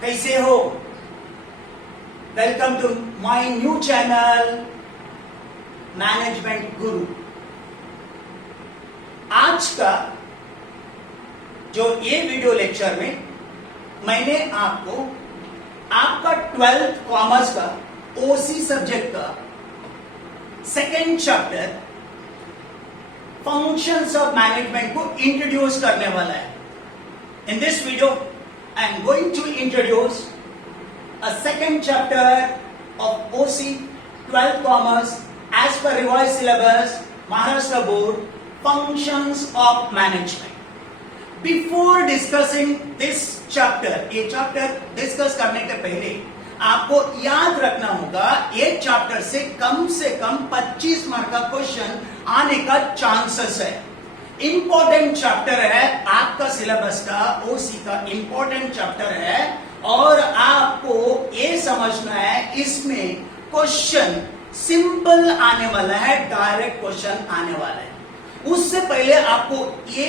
कैसे हो? Welcome to my new channel management Guru. आज का जो ये वीडियो लेक्चर में मैंने आपको आपका 12th कॉमर्स का ओसी सब्जेक्ट का second chapter functions of management को इंट्रोड्यूस करने वाला है। In this video I am going to introduce a second chapter of OC 12th Commerce as per revised syllabus Maharashtra Board functions of management. Before discussing this chapter, ये chapter discuss करने के पहले आपको याद रखना होगा ये चैप्टर से कम 25 मार्क का क्वेश्चन आने का चांसेस है। इंपॉर्टेंट चैप्टर है, आपका सिलेबस का ओसी का इंपॉर्टेंट चैप्टर है और आपको ये समझना है इसमें क्वेश्चन सिंपल आने वाला है, डायरेक्ट क्वेश्चन आने वाला है। उससे पहले आपको ये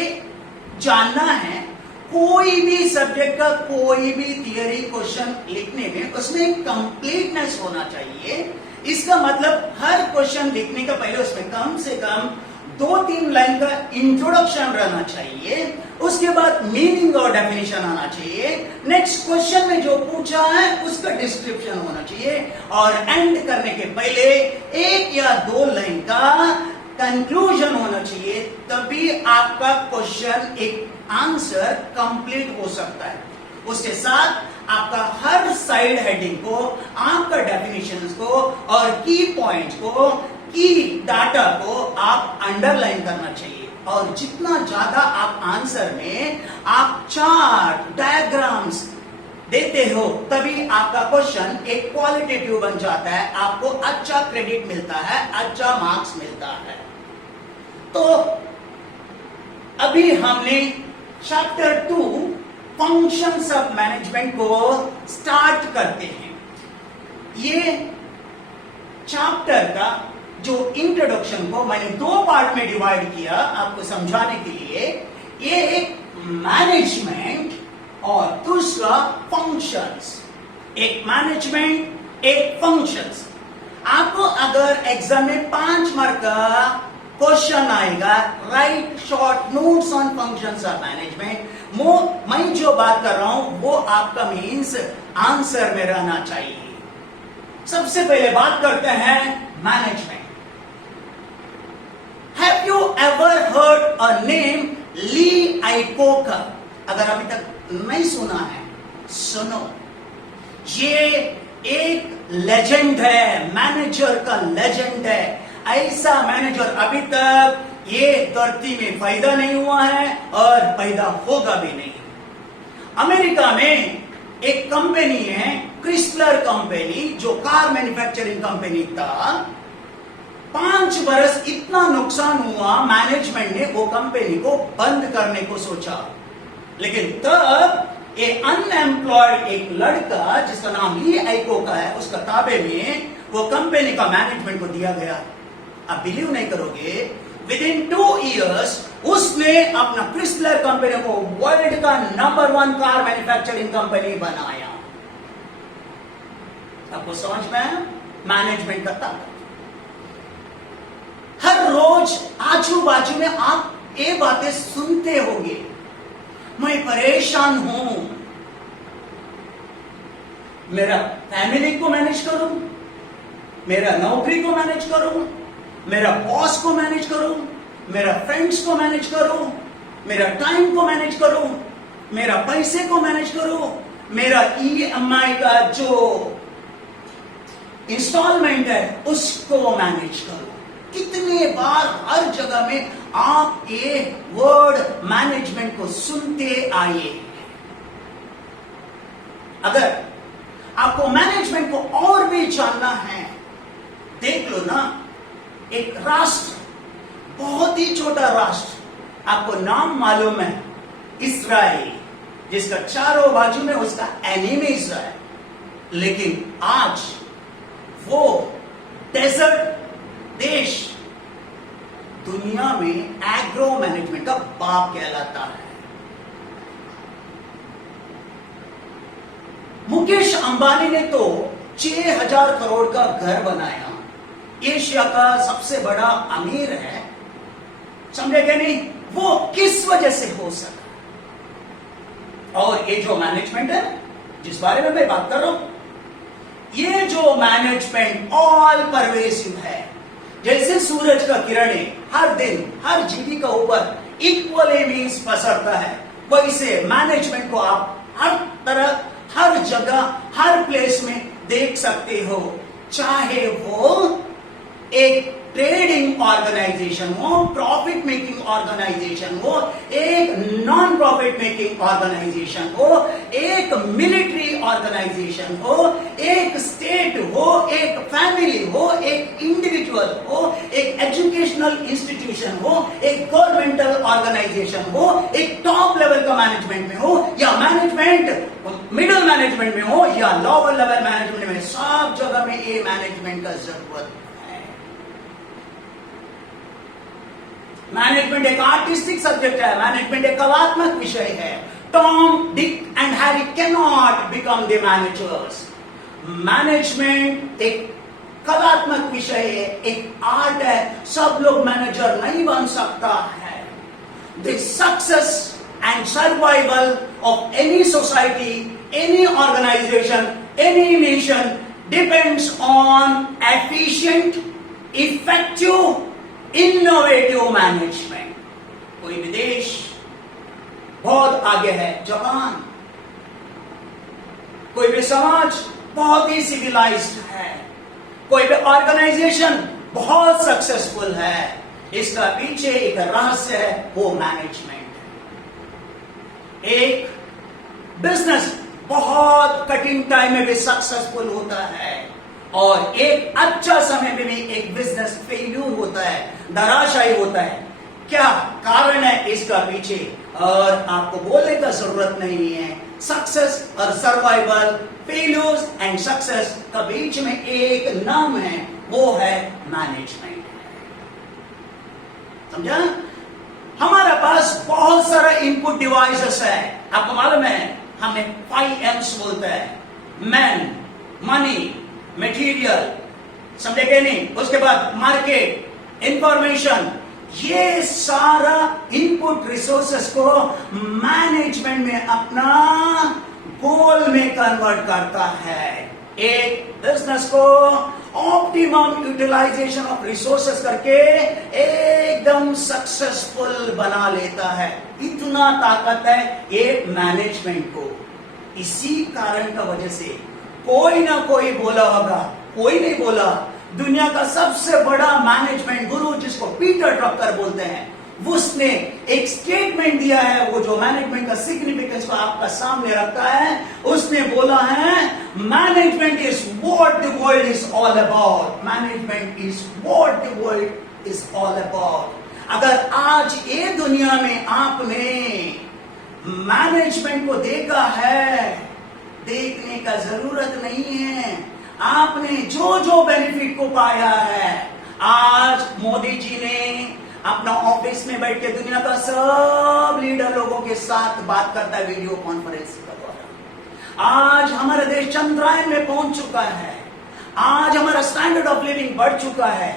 जानना है कोई भी सब्जेक्ट का कोई भी थियरी क्वेश्चन लिखने में उसमें कंप्लीटनेस होना चाहिए। इसका मतलब हर क्वेश्चन लिखने का पहले उसमें कम से कम 2-3 लाइन का इंट्रोडक्शन रहना चाहिए, उसके बाद मीनिंग और डेफिनेशन आना चाहिए, नेक्स्ट क्वेश्चन में जो पूछा है उसका डिस्क्रिप्शन होना चाहिए और एंड करने के पहले 1 या 2 लाइन का कंक्लूजन होना चाहिए, तभी आपका क्वेश्चन एक आंसर कंप्लीट हो सकता है। उसके साथ आपका हर साइड हेडिंग को, आपका डेफिनेशंस को और की पॉइंट्स को, की डाटा को आप अंडरलाइन करना चाहिए और जितना ज्यादा आप आंसर में आप चार्ट डायग्राम्स देते हो तभी आपका क्वेश्चन एक क्वालिटेटिव बन जाता है, आपको अच्छा क्रेडिट मिलता है, अच्छा मार्क्स मिलता है। तो अभी हमने चैप्टर 2 फंक्शंस ऑफ मैनेजमेंट को स्टार्ट करते हैं। ये चैप्टर का जो इंट्रोडक्शन को मैंने 2 पार्ट में डिवाइड किया आपको समझाने के लिए। ये एक मैनेजमेंट और दूसरा फंक्शंस। एक मैनेजमेंट एक फंक्शंस। आपको अगर एग्जाम में 5 मार्क का क्वेश्चन आएगा, right short notes on functions of management, मैं जो बात कर रहा हूं वो आपका मीन्स आंसर में रहना चाहिए। सबसे पहले बात करते हैं management. Have you ever heard a name ली आइकोकर? अगर अभी तक नहीं सुना है सुनो, ये एक लेजेंड है, मैनेजर का लेजेंड है। ऐसा मैनेजर अभी तक ये धरती में पैदा नहीं हुआ है और पैदा होगा भी नहीं। अमेरिका में एक कंपनी है क्रिस्लर कंपनी, जो कार मैन्युफैक्चरिंग कंपनी था। 5 बरस इतना नुकसान हुआ, मैनेजमेंट ने वो कंपनी को बंद करने को सोचा, लेकिन तब ये अनएम्प्लॉयड एक लड़का जिसका नाम ली आइकोका है, उसका ताबे में वो कंपनी का मैनेजमेंट को दिया गया। आप बिलीव नहीं करोगे, विद इन 2 years उसने अपना क्रिस्लर कंपनी को वर्ल्ड का नंबर 1 कार मैन्युफैक्चरिंग कंपनी बनाया। आपको समझ में आया मैनेजमेंट का ताकत। हर रोज आजू बाजू में आप ये बातें सुनते होंगे, मैं परेशान हूं, मेरा फैमिली को मैनेज करूं, मेरा नौकरी को मैनेज करूं, मेरा बॉस को मैनेज करूं, मेरा फ्रेंड्स को मैनेज करूं, मेरा टाइम को मैनेज करूं, मेरा पैसे को मैनेज करूं, मेरा ईएमआई का जो इंस्टॉलमेंट है उसको मैनेज करूं। कितने बार हर जगह में आप ये वर्ड मैनेजमेंट को सुनते आए। अगर आपको मैनेजमेंट को और भी जानना है, देख लो ना, एक राष्ट्र, बहुत ही छोटा राष्ट्र, आपको नाम मालूम है, इस्राइल, जिसका चारों बाजू में उसका एनिमीज है, लेकिन आज वो डेजर्ट देश दुनिया में एग्रो मैनेजमेंट का बाप कहलाता है। मुकेश अंबानी ने तो 6,000 करोड़ का घर बनाया, एशिया का सबसे बड़ा अमीर है, समझे क्या नहीं? वो किस वजह से हो सका? और ये जो मैनेजमेंट है जिस बारे में मैं बात कर रहा हूं, ये जो मैनेजमेंट ऑल परवेसिव है। जैसे सूरज का किरणें हर दिन हर जीवी का ऊपर इक्वली मीन्स पसरता है, वैसे मैनेजमेंट को आप हर तरह हर जगह हर प्लेस में देख सकते हो, चाहे वो एक ट्रेडिंग ऑर्गेनाइजेशन हो, प्रॉफिट मेकिंग ऑर्गेनाइजेशन हो, एक नॉन प्रॉफिट मेकिंग ऑर्गेनाइजेशन हो, एक मिलिट्री ऑर्गेनाइजेशन हो, एक स्टेट हो, एक फैमिली हो, एक इंडिविजुअल हो, एक एजुकेशनल इंस्टीट्यूशन हो, एक गवर्नमेंटल ऑर्गेनाइजेशन हो, एक टॉप लेवल का मैनेजमेंट में हो या मैनेजमेंट मिडिल मैनेजमेंट में हो या लोअर लेवल मैनेजमेंट में, सब जगह में ये मैनेजमेंट का जरूरत है। मैनेजमेंट एक आर्टिस्टिक सब्जेक्ट है, मैनेजमेंट एक कलात्मक विषय है। Tom, Dick and Harry can not become the managers. Management एक कलात्मक विषय है, एक आर्ट है, सब लोग मैनेजर नहीं बन सकता है। The success and survival of any society, any organisation, any nation depends on efficient, effective, innovative management. कोई भी देश बहुत आगे है, जापान, कोई भी समाज बहुत ही सिविलाइज्ड है, कोई भी ऑर्गेनाइजेशन बहुत सक्सेसफुल है, इसका पीछे एक रहस्य है, वो मैनेजमेंट है। एक बिजनेस बहुत कठिन टाइम में भी सक्सेसफुल होता है और एक अच्छा समय में भी एक बिजनेस फेल्यूर होता है, धराशायी होता है। क्या कारण है इसका पीछे? और आपको बोलने का जरूरत नहीं है, सक्सेस और सर्वाइवल, फेल्यूर्स एंड सक्सेस का बीच में एक नाम है, वो है मैनेजमेंट। समझा? हमारे पास बहुत सारा इनपुट डिवाइसेस है, आपको मालूम है हमें 5 M's बोलते हैं, मैन, मनी, मटेरियल, समझे क्या नहीं? उसके बाद मार्केट, इंफॉर्मेशन, ये सारा इनपुट रिसोर्सेस को मैनेजमेंट में अपना गोल में कन्वर्ट करता है। एक बिजनेस को ऑप्टिमम यूटिलाइजेशन ऑफ रिसोर्सेस करके एकदम सक्सेसफुल बना लेता है। इतना ताकत है एक मैनेजमेंट को। इसी कारण का वजह से कोई ना कोई बोला होगा, कोई नहीं बोला, दुनिया का सबसे बड़ा मैनेजमेंट गुरु जिसको पीटर ड्रकर बोलते हैं, उसने एक स्टेटमेंट दिया है, वो जो मैनेजमेंट का सिग्निफिकेंस को आपका सामने रखता है। उसने बोला है, management is what the world is all about. Management is what the world is all about. अगर आज ये दुनिया में आपने मैनेजमेंट को देखा है, देखने का जरूरत नहीं है, आपने जो जो बेनिफिट को पाया है। आज मोदी जी ने अपना ऑफिस में बैठ के दुनिया का सब लीडर लोगों के साथ बात करता है वीडियो कॉन्फ्रेंस के द्वारा। आज हमारा देश चंद्रायन में पहुंच चुका है। आज हमारा स्टैंडर्ड ऑफ लिविंग बढ़ चुका है।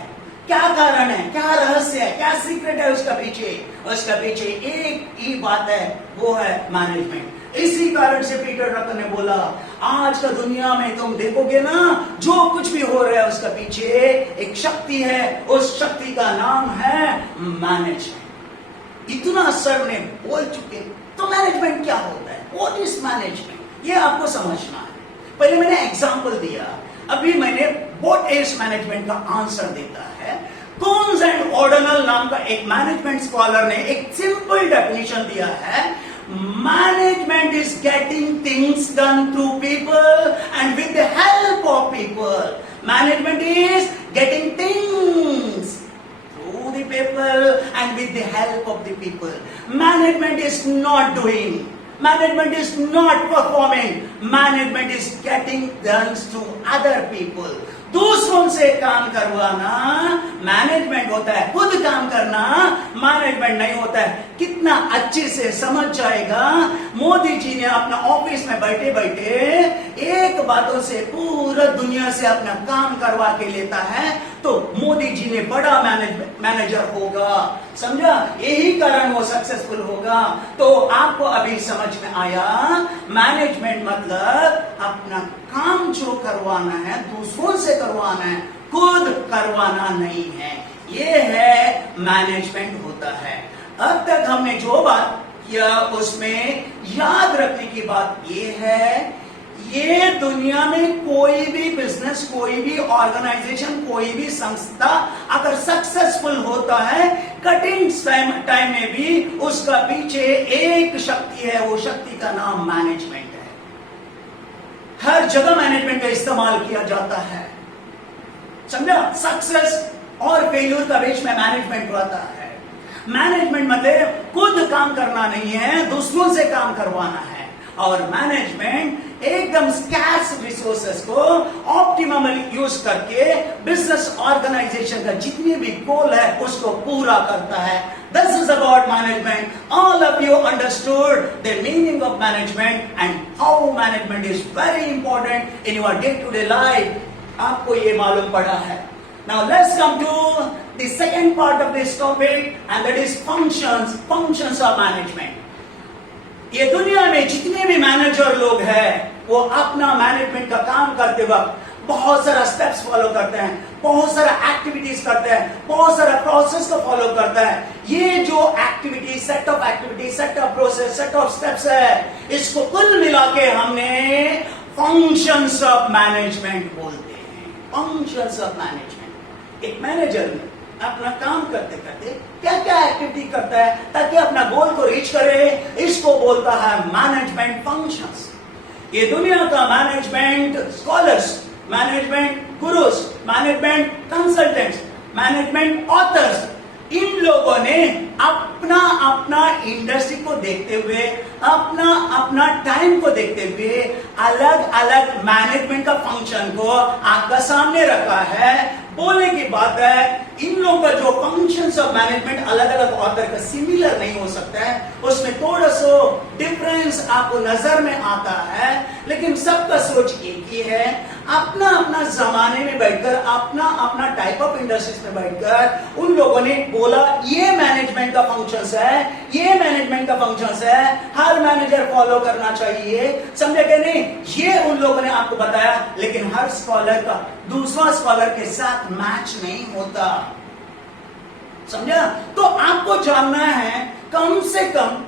क्या कारण है, क्या रहस्य है, क्या सीक्रेट है उसका पीछे? उसका पीछे एक ही बात है, वो है मैनेजमेंट। इसी कारण से पीटर ड्रकर ने बोला, आज का दुनिया में तुम देखोगे ना, जो कुछ भी हो रहा है उसका पीछे एक शक्ति है, उस शक्ति का नाम है मैनेजमेंट। इतना सर ने बोल चुके, तो मैनेजमेंट क्या होता है? What is management? ये आपको समझना है। पहले मैंने एग्जांपल दिया, अभी मैंने व्हाट इज मैनेजमेंट का आंसर देता है। कॉन्स एंड ऑर्डनल नाम का एक मैनेजमेंट स्कॉलर ने एक सिंपल डेफिनेशन दिया है। Management is getting things done through people and with the help of people. Management is getting things through the people and with the help of the people. Management is not doing. Management is not performing. Management is getting done to other people. दूसरों से काम करवाना management होता है, खुद काम करना management नहीं होता है। कितना अच्छे से समझ जाएगा, मोदी जी ने अपना ऑफिस में बैठे बैठे बातों से पूरा दुनिया से अपना काम करवा के लेता है तो मोदी जी ने बड़ा मैनेजर होगा, समझा? यही कारण वो सक्सेसफुल होगा। तो आपको अभी समझ में आया, मैनेजमेंट मतलब अपना काम जो करवाना है दूसरों से करवाना है, खुद करवाना नहीं है। ये है मैनेजमेंट होता है। अब तक हमने जो बात किया उसमें याद रखने की बात ये है, ये दुनिया में कोई भी बिजनेस, कोई भी ऑर्गेनाइजेशन, कोई भी संस्था अगर सक्सेसफुल होता है, कठिन टाइम में भी उसका पीछे एक शक्ति है, वो शक्ति का नाम मैनेजमेंट है। हर जगह मैनेजमेंट का इस्तेमाल किया जाता है, समझा? सक्सेस और फेल्यूर का बीच में मैनेजमेंट रहता है। मैनेजमेंट मतलब खुद काम करना नहीं है, दूसरों से काम करवाना है। और मैनेजमेंट एकदम स्कैर्स रिसोर्सेस को ऑप्टिममली यूज करके बिजनेस ऑर्गेनाइजेशन का जितनी भी गोल है उसको पूरा करता है। This is about management. All of you understood the meaning of management and how management is very important in your day-to-day life. आपको ये मालूम पड़ा है। Now let's come to the second part of this topic, and that is functions of management. ये दुनिया में जितने भी मैनेजर लोग हैं वो अपना मैनेजमेंट का काम करते वक्त बहुत सारा स्टेप्स फॉलो करते हैं, बहुत सारा एक्टिविटीज करते हैं, बहुत सारा प्रोसेस को फॉलो करता है। ये जो activity, set of process, set of steps है, इसको कुल मिला के हमने फंक्शंस ऑफ मैनेजमेंट बोलते हैं। Functions of management. एक मैनेजर में अपना काम करते करते क्या क्या एक्टिविटी करता है ताकि अपना गोल को रीच करे, इसको बोलता है मैनेजमेंट फंक्शंस। ये दुनिया का management scholars, management gurus, management consultants, management authors, इन लोगों ने अपना अपना इंडस्ट्री को देखते हुए, अपना अपना टाइम को देखते हुए अलग अलग मैनेजमेंट का फंक्शन को आपका सामने रखा है। बोलने की बात है, इन लोगों का जो फंक्शंस ऑफ मैनेजमेंट अलग अलग ऑथर का सिमिलर नहीं हो सकता है, उसमें थोड़ा सा डिफरेंस आपको नजर में आता है, लेकिन सबका सोच एक ही है। अपना अपना जमाने में बैठकर, अपना अपना टाइप ऑफ इंडस्ट्रीज में बैठकर उन लोगों ने बोला ये मैनेजमेंट का फंक्शंस है, ये मैनेजमेंट का फंक्शंस है, हर मैनेजर फॉलो करना चाहिए, समझे कि नहीं? ये उन लोगों ने आपको बताया, लेकिन हर स्कॉलर का दूसरा स्कॉलर के साथ मैच नहीं होता, समझा? तो आपको जानना है कम से कम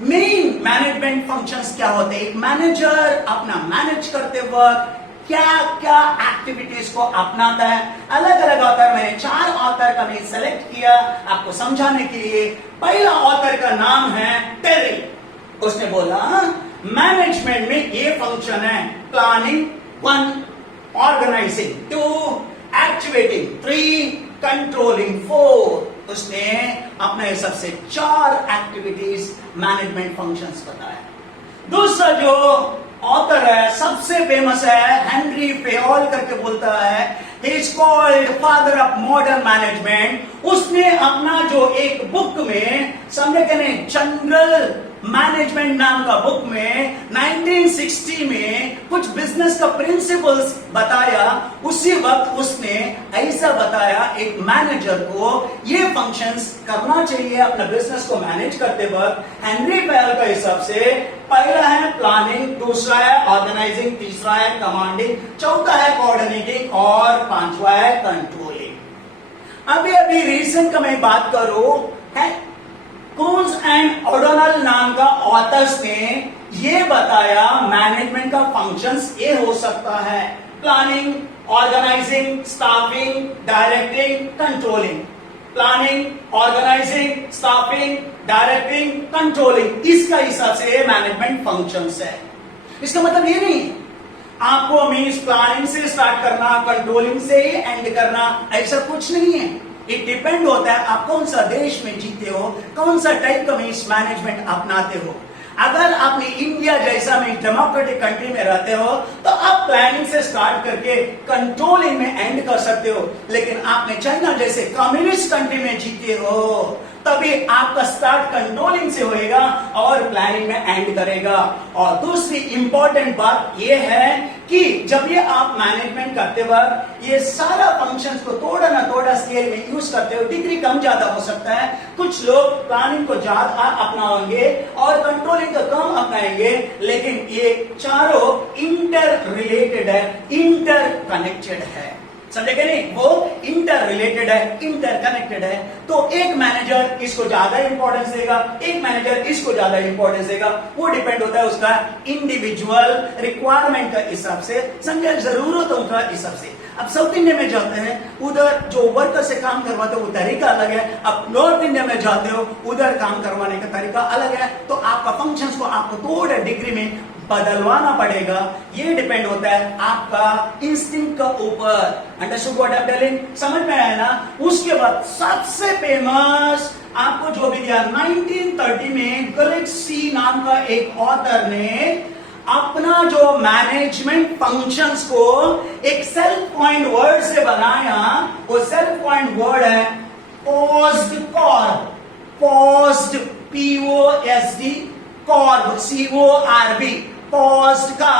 मेन मैनेजमेंट फंक्शंस क्या होते हैं। एक मैनेजर अपना मैनेज करते वक्त क्या क्या एक्टिविटीज को अपनाता है। अलग अलग ऑथर, मैंने 4 ऑथर का मैं सेलेक्ट किया आपको समझाने के लिए। पहला ऑथर का नाम है टेरी। उसने बोला मैनेजमेंट में ये फंक्शन है, प्लानिंग 1, ऑर्गेनाइजिंग 2, एक्टिवेटिंग 3, कंट्रोलिंग 4। उसने अपने हिसाब से 4 एक्टिविटीज मैनेजमेंट फंक्शंस बताया। दूसरा जो ऑथर है, सबसे फेमस है, हेनरी फेयोल करके बोलता है, he is called father of modern management। उसने अपना जो एक बुक में, समझे कि नहीं, जनरल मैनेजमेंट नाम का बुक में 1960 में कुछ बिजनेस का प्रिंसिपल्स बताया। उसी वक्त उसने ऐसा बताया एक मैनेजर को ये फंक्शंस करना चाहिए अपना बिजनेस को मैनेज करते वक्त। हेनरी फेयोल का हिसाब से पहला है प्लानिंग, दूसरा है ऑर्गेनाइजिंग, तीसरा है कमांडिंग, चौथा है कोऑर्डिनेटिंग और 5वां है कंट्रोलिंग। अभी अभी रिसेंट का मैं बात करूं, है कून्स एंड ओडोनल नाम का ऑथर्स ने ये बताया मैनेजमेंट का फंक्शंस ये हो सकता है, planning, organising, staffing, directing, controlling. Planning, organising, staffing, directing, controlling, इसका हिसाब से मैनेजमेंट फंक्शंस है। इसका मतलब ये नहीं आपको मीन्स प्लानिंग से स्टार्ट करना, कंट्रोलिंग से एंड करना, ऐसा कुछ नहीं है। इट डिपेंड होता है आप कौन सा देश में जीते हो, कौन सा टाइप का मीन्स मैनेजमेंट अपनाते हो। अगर आपने इंडिया जैसा में डेमोक्रेटिक कंट्री में रहते हो तो आप प्लानिंग से स्टार्ट करके कंट्रोलिंग में एंड कर सकते हो, लेकिन आपने चाइना जैसे कम्युनिस्ट कंट्री में जीते हो तभी आपका स्टार्ट कंट्रोलिंग से होएगा और प्लानिंग में एंड करेगा। और दूसरी इंपॉर्टेंट बात यह है कि जब ये आप मैनेजमेंट करते वक्त ये सारा फंक्शंस को थोड़ा ना थोड़ा स्केल में यूज करते हो, डिग्री कम ज्यादा हो सकता है। कुछ लोग प्लानिंग को ज्यादा अपनाएंगे और कंट्रोलिंग को कम अपनाएंगे, लेकिन ये चारों इंटर रिलेटेड है, इंटर कनेक्टेड है। समझेगा नहीं? वो इंटर रिलेटेड है, इंटर कनेक्टेड है। तो एक मैनेजर इसको ज्यादा इंपॉर्टेंस देगा, एक मैनेजर इसको ज्यादा इंपॉर्टेंस देगा। वो डिपेंड होता है उसका इंडिविजुअल रिक्वायरमेंट का हिसाब से, समझे, जरूरतों का हिसाब से। अब साउथ इंडिया में जाते हैं, उधर जो वर्कर से काम करवाते हो वो तरीका अलग है। अब नॉर्थ इंडिया में जाते हो, उधर काम करवाने का तरीका अलग है। तो आपका फंक्शंस को आपको थोड़ा डिग्री में बदलवाना पड़ेगा। ये डिपेंड होता है आपका इंस्टिंक्ट का ऊपर। Understood what I am telling? समझ में आया ना? उसके बाद सबसे फेमस आपको जो भी दिया, 1930 में गैलेक्सी नाम का एक ऑथर ने अपना जो मैनेजमेंट फंक्शंस को एक सेल्फ कॉइंड वर्ड से बनाया। वो सेल्फ कॉइंड वर्ड है paused कॉर्ब। Paused, POSD, कॉर्ब, CORB, paused का।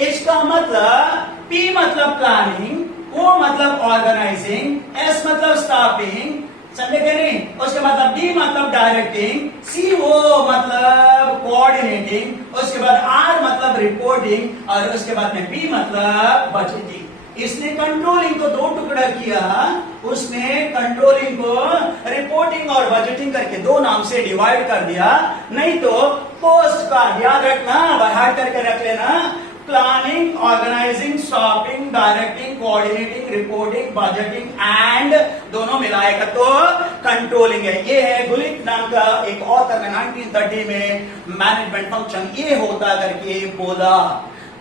इसका मतलब P मतलब प्लानिंग, O मतलब ऑर्गेनाइजिंग, S मतलब स्टाफिंग, समझे क्या नहीं? उसके मतलब D मतलब डायरेक्टिंग, CO मतलब कोऑर्डिनेटिंग, उसके बाद R मतलब रिपोर्टिंग और उसके बाद में B मतलब बजटिंग। इसने कंट्रोलिंग को दो टुकड़ा किया। उसने कंट्रोलिंग को रिपोर्टिंग और बजटिंग करके दो नाम से डिवाइड कर दिया। नहीं तो पोस्ट का याद रखना, बाहर करके रख लेना। Planning, organising, staffing, directing, coordinating, reporting, budgeting and दोनों मिलाएगा तो कंट्रोलिंग है। ये है गुलिक नाम का एक ऑथर ने 1930 में मैनेजमेंट फंक्शन ये होता करके बोला।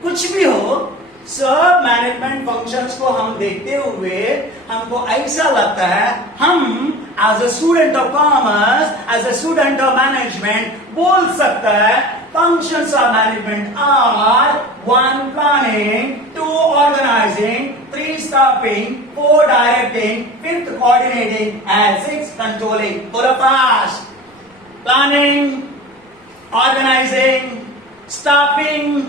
कुछ भी हो, सब मैनेजमेंट फंक्शंस को हम देखते हुए हमको ऐसा लगता है हम as a student of commerce, as a student of management बोल सकता है functions of management are 1 planning, 2 organizing, 3 staffing, 4 directing, 5th coordinating and 6 controlling. Follow fast. Planning, organizing, staffing,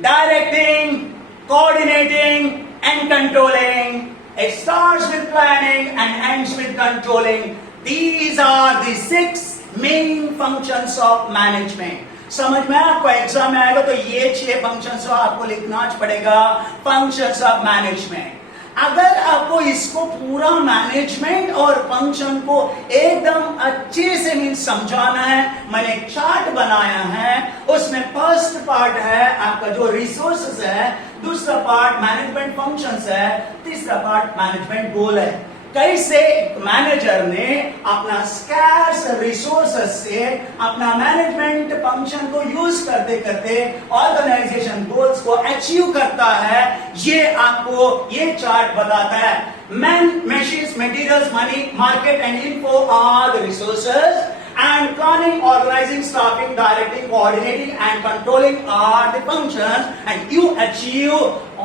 directing, coordinating and controlling. It starts with planning and ends with controlling. These are the 6 main functions of management. समझ में आपको exam में आएगा तो ये 6 functions आपको लिखना पड़ेगा, फंक्शंस ऑफ मैनेजमेंट। अगर आपको इसको पूरा मैनेजमेंट और फंक्शन को एकदम अच्छे से मीन्स समझाना है, मैंने एक चार्ट बनाया है। उसमें फर्स्ट पार्ट है आपका जो रिसोर्सेस है, दूसरा पार्ट मैनेजमेंट फंक्शंस है, तीसरा पार्ट मैनेजमेंट गोल है। कैसे मैनेजर ने अपना स्कैर्स रिसोर्सेस से अपना मैनेजमेंट फंक्शन को यूज करते करते ऑर्गेनाइजेशन गोल्स को अचीव करता है, ये आपको ये चार्ट बताता है। Man, machines, materials, money, market and info are the resources and planning, organizing, staffing, directing, coordinating and controlling are the functions and you achieve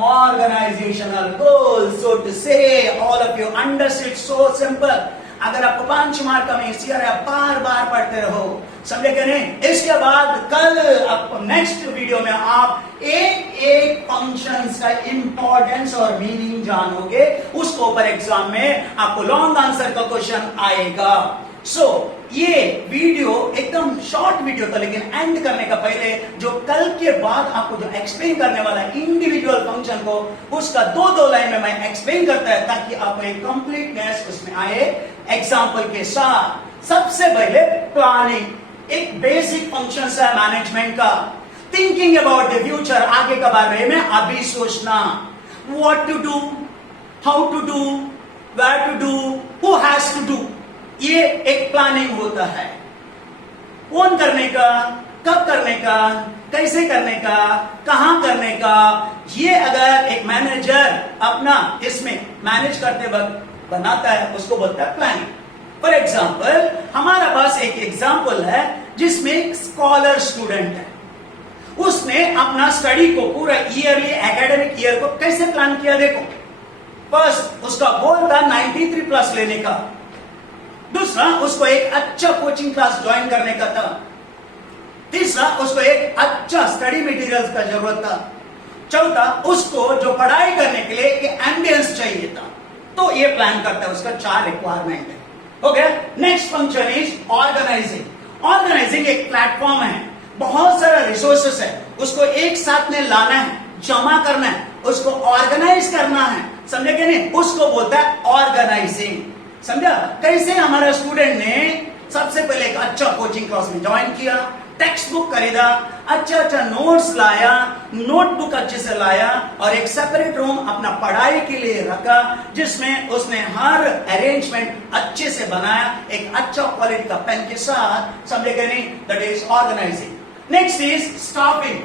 organizational goals. So to say, all of you understood, so simple. अगर आपको 5 mark का messier है, बार बार पढ़ते रहो, समझे क्या नहीं? इसके बाद कल आपको नेक्स्ट वीडियो में आप एक एक फंक्शंस का इंपॉर्टेंस और मीनिंग जानोगे। उसको ऊपर एग्जाम में आपको लॉन्ग आंसर का क्वेश्चन आएगा। सो ये वीडियो एकदम शॉर्ट वीडियो था, लेकिन एंड करने का पहले जो कल के बाद आपको जो एक्सप्लेन करने वाला है इंडिविजुअल फंक्शन को, उसका 2 लाइन में मैं एक्सप्लेन करता है ताकि आपको एक कंप्लीटनेस उसमें आए एग्जांपल के साथ। सबसे पहले प्लानिंग, एक बेसिक फंक्शन है मैनेजमेंट का। थिंकिंग अबाउट द फ्यूचर, आगे के बारे में अभी सोचना। What to do, how to do, where to do, who has to do, ये एक प्लानिंग होता है। कौन करने का, कब करने का, कैसे करने का, कहां करने का, ये अगर एक मैनेजर अपना इसमें मैनेज करते वक्त बनाता है उसको बोलता है प्लानिंग। फॉर एग्जाम्पल हमारा पास एक एग्जाम्पल है जिसमें स्कॉलर स्टूडेंट है। उसने अपना स्टडी को पूरा ईयरली एकेडमिक ईयर को कैसे प्लान किया, देखो। फर्स्ट उसका गोल था 93 प्लस लेने का। दूसरा, उसको एक अच्छा कोचिंग क्लास ज्वाइन करने का था। तीसरा, उसको एक अच्छा स्टडी मटेरियल्स का जरूरत था। चौथा, उसको जो पढ़ाई करने के लिए एक एम्बियंस चाहिए था। तो ये प्लान करता है, उसका 4 रिक्वायरमेंट है। हो गया। Next function is organising. Organising एक प्लेटफॉर्म है, बहुत सारा रिसोर्सेस है, उसको एक साथ में लाना है, जमा करना है, उसको ऑर्गेनाइज करना है, समझे कि नहीं? उसको बोलता है ऑर्गेनाइजिंग। समझा? कैसे हमारा स्टूडेंट ने सबसे पहले एक अच्छा कोचिंग क्लास में ज्वाइन किया, टेक्स्ट बुक खरीदा, अच्छा अच्छा नोट्स लाया, नोटबुक अच्छे से लाया और एक सेपरेट रूम अपना पढ़ाई के लिए रखा, जिसमें उसने हर अरेंजमेंट अच्छे से बनाया, एक अच्छा क्वालिटी का पेन के साथ। समझे कि नहीं? That is organising. Next is staffing.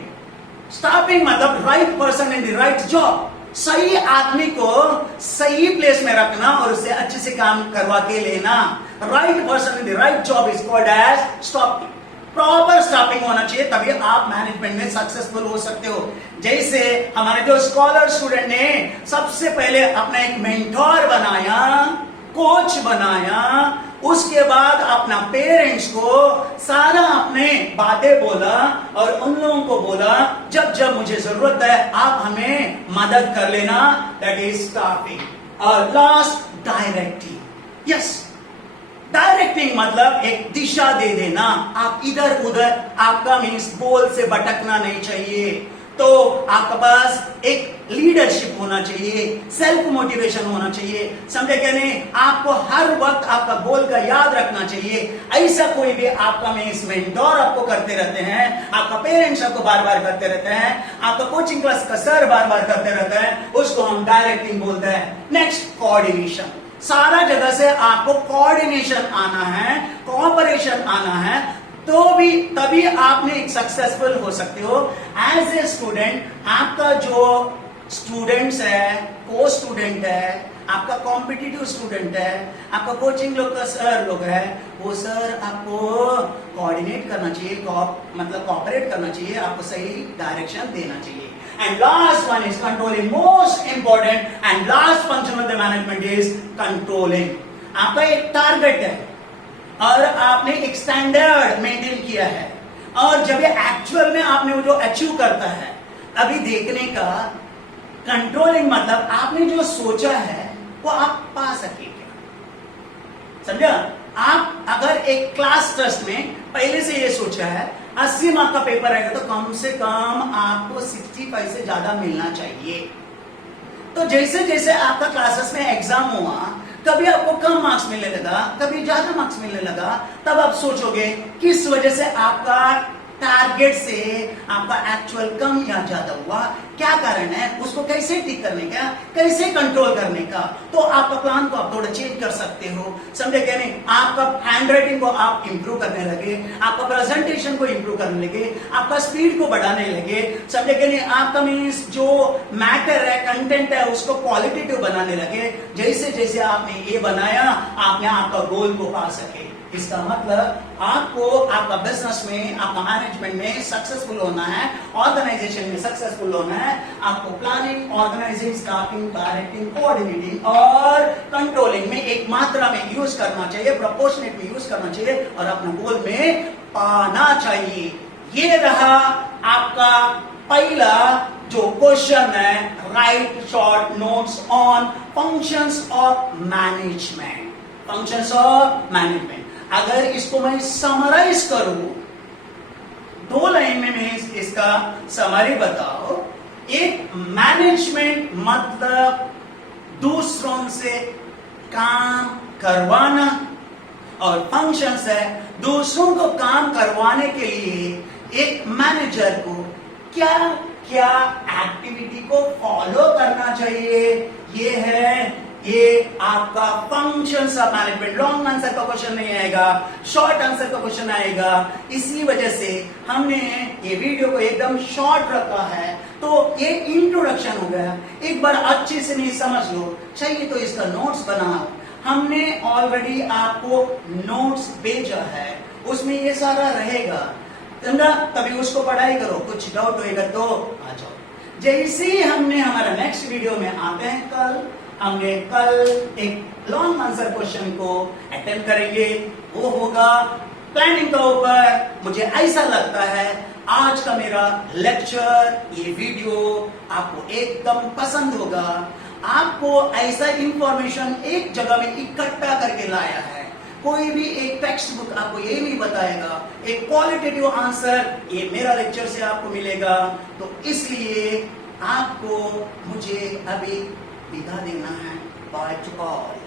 Staffing मतलब right person in the right job. सही आदमी को सही प्लेस में रखना और उससे अच्छे से काम करवा के लेना। Right person in the right job is called as staffing. Proper staffing होना चाहिए, तभी आप मैनेजमेंट में सक्सेसफुल हो सकते हो। जैसे हमारे जो स्कॉलर स्टूडेंट ने सबसे पहले अपना एक मेंटोर बनाया, कोच बनाया, उसके बाद अपना पेरेंट्स को सारा अपने बातें बोला और उन लोगों को बोला जब जब मुझे जरूरत है आप हमें मदद कर लेना। That is staffing. और लास्ट, डायरेक्टिंग। यस, डायरेक्टिंग मतलब एक दिशा दे देना। आप इधर उधर, आपका मीन्स गोल से भटकना नहीं चाहिए। तो आपके पास एक लीडरशिप होना चाहिए, सेल्फ मोटिवेशन होना चाहिए। समझे क्या नहीं? आपको हर वक्त आपका गोल का याद रखना चाहिए। ऐसा कोई भी आपका मीन्स मेंटोर आपको करते रहते हैं, आपका पेरेंट्स आपको बार बार करते रहते हैं, आपका कोचिंग क्लास का सर बार बार करते रहता है, उसको हम डायरेक्टिंग बोलते हैं। Next, coordination. सारा जगह से आपको कोऑर्डिनेशन आना है, कोऑपरेशन आना है, तो भी तभी आपने एक सक्सेसफुल हो सकते हो। एज ए स्टूडेंट, आपका जो स्टूडेंट्स है, को स्टूडेंट है, आपका कॉम्पिटिटिव स्टूडेंट है, आपका कोचिंग लोग का सर लोग है, वो सर आपको कोऑर्डिनेट करना चाहिए, मतलब कोऑपरेट करना चाहिए, आपको सही डायरेक्शन देना चाहिए। And last one is controlling, most important and last function of the management is controlling. आपका एक टारगेट है और आपने एक स्टैंडर्ड मेंटेन किया है, और जब ये एक्चुअल में आपने वो जो अचीव करता है अभी देखने का। कंट्रोलिंग मतलब आपने जो सोचा है वो आप पा सके क्या। समझा? आप अगर एक क्लास टेस्ट में पहले से ये सोचा है 80 मार्क का पेपर आएगा तो कम से कम आपको 65 से ज्यादा मिलना चाहिए। तो जैसे जैसे आपका क्लासेस में एग्जाम हुआ, कभी आपको कम मार्क्स मिलने लगा, कभी ज्यादा मार्क्स मिलने लगा, तब आप सोचोगे किस वजह से आपका टारगेट से आपका एक्चुअल कम या ज्यादा हुआ, क्या कारण है, उसको कैसे ठीक करने का, कैसे कंट्रोल करने का। तो आपका प्लान को आप थोड़ा चेंज कर सकते हो। समझे क्या नहीं? आपका हैंड राइटिंग को आप इंप्रूव करने लगे, आपका प्रेजेंटेशन को इंप्रूव करने लगे, आपका स्पीड को बढ़ाने लगे। समझे क्या नहीं? आपका मीन्स जो मैटर है, कंटेंट है, उसको क्वालिटेटिव बनाने लगे। जैसे जैसे आपने ये बनाया, आपने आपका गोल को पा सके। इसका मतलब आपको आपका बिजनेस में, आपका मैनेजमेंट में सक्सेसफुल होना है, ऑर्गेनाइजेशन में सक्सेसफुल होना है। आपको planning, organising, staffing, directing, coordinating और कंट्रोलिंग में एक मात्रा में यूज करना चाहिए, प्रोपोर्शनेट में यूज करना चाहिए और अपने गोल में पाना चाहिए। ये रहा आपका पहला जो क्वेश्चन है, right short notes on functions of management. Functions of management, अगर इसको मैं समराइज करूं 2 लाइन में मैं इसका समरी बताओ। एक, मैनेजमेंट मतलब दूसरों से काम करवाना, और फंक्शंस है दूसरों को काम करवाने के लिए एक मैनेजर को क्या क्या एक्टिविटी को फॉलो करना चाहिए। ये है ये आपका functions of management. Long answer का क्वेश्चन नहीं आएगा, शॉर्ट आंसर का क्वेश्चन आएगा। इसी वजह से हमने ये वीडियो को एकदम शॉर्ट रखा है। तो ये इंट्रोडक्शन हो गया, एक बार अच्छे से नहीं समझ लो, चाहिए तो इसका नोट्स बनाओ। हमने ऑलरेडी आपको नोट्स भेजा है, उसमें ये सारा रहेगा, तभी उसको पढ़ाई करो। कुछ डाउट होएगा तो आ जाओ। जैसे ही हमने हमारा नेक्स्ट वीडियो में आते हैं कल, हमने कल एक लॉन्ग आंसर क्वेश्चन को अटेम्प्ट करेंगे, वो होगा प्लानिंग का ऊपर। मुझे ऐसा लगता है आज का मेरा लेक्चर, ये वीडियो आपको एकदम पसंद होगा। आपको ऐसा इंफॉर्मेशन एक जगह में इकट्ठा करके लाया है। कोई भी एक टेक्स्ट बुक आपको ये नहीं बताएगा, एक क्वालिटेटिव आंसर ये मेरा लेक्चर से आपको मिलेगा। तो इसलिए आपको मुझे अभी विदा देना है। By two all.